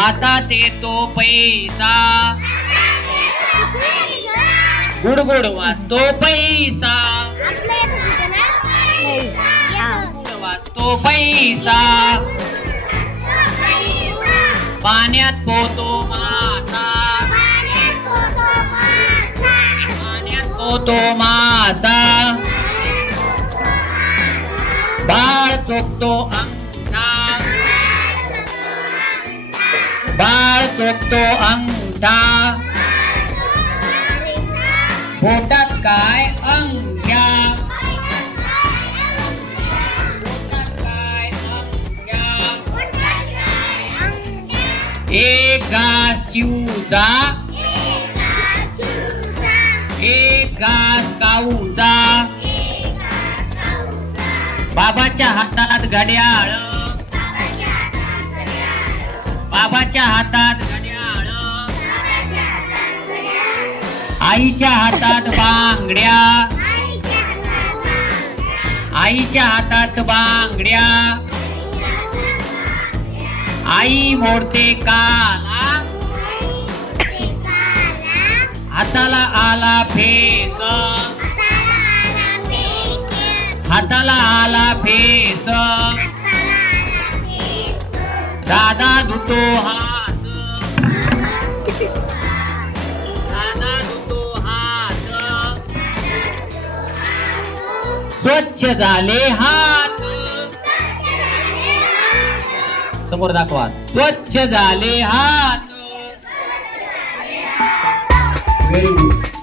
हातात येतो पैसा. गुडगुड वाचतो पैसा. गुड पैसा. पाण्यात पोतो मासा. पाण्यात पोतो मासा. बाळ चोखतो बाळ अंगठा. पोटात काय अंग्या एका शिवचा अंग्या एक काऊचा बाबाच्या हातात घड्याळ. बाबाच्या हातात आईच्या हातात बांगड्या. आईच्या हातात बांगड्या. आई मोडते काला. हाताला आला फेस. हाताला आला फेस. दादा धुतो हात. स्वच्छ झाले हात. समोर दाखवा. स्वच्छ झाले हात. Very good